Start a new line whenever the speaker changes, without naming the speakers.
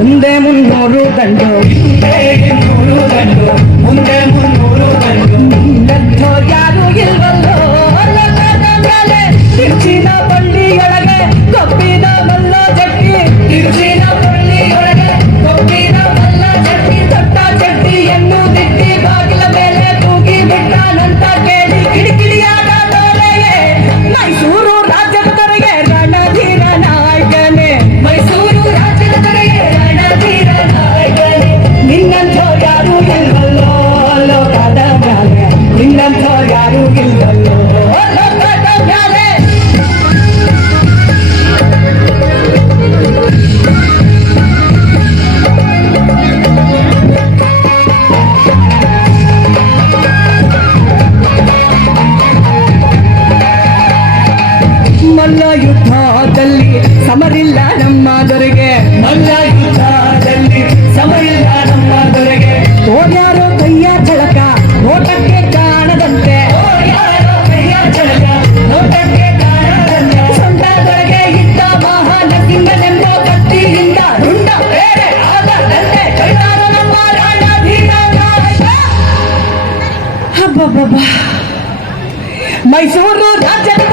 உந்தே முன்னோரு கண்டோ முன்னோரு கண்டோ ಮಲ್ಲ ಯುದ್ಧದಲ್ಲಿ ಸಮರಿಲ್ಲ ನಮ್ಮ ದೊರೆಗೆ.
ಮಲ್ಲ ಯುದ್ಧದಲ್ಲಿ ಸಮರಿಲ್ಲ ನಮ್ಮ ದೊರೆಗೆ.
ಓಡ್ಯಾರೋ ಕೈಯ ಚಳಕ, ನೋಟಕ್ಕೆ ಕಾಣದಂತೆ.
ಕೈಯ ನೋಟಕ್ಕೆ
ಮೈಸೂರು ರಾಜ್ಯದ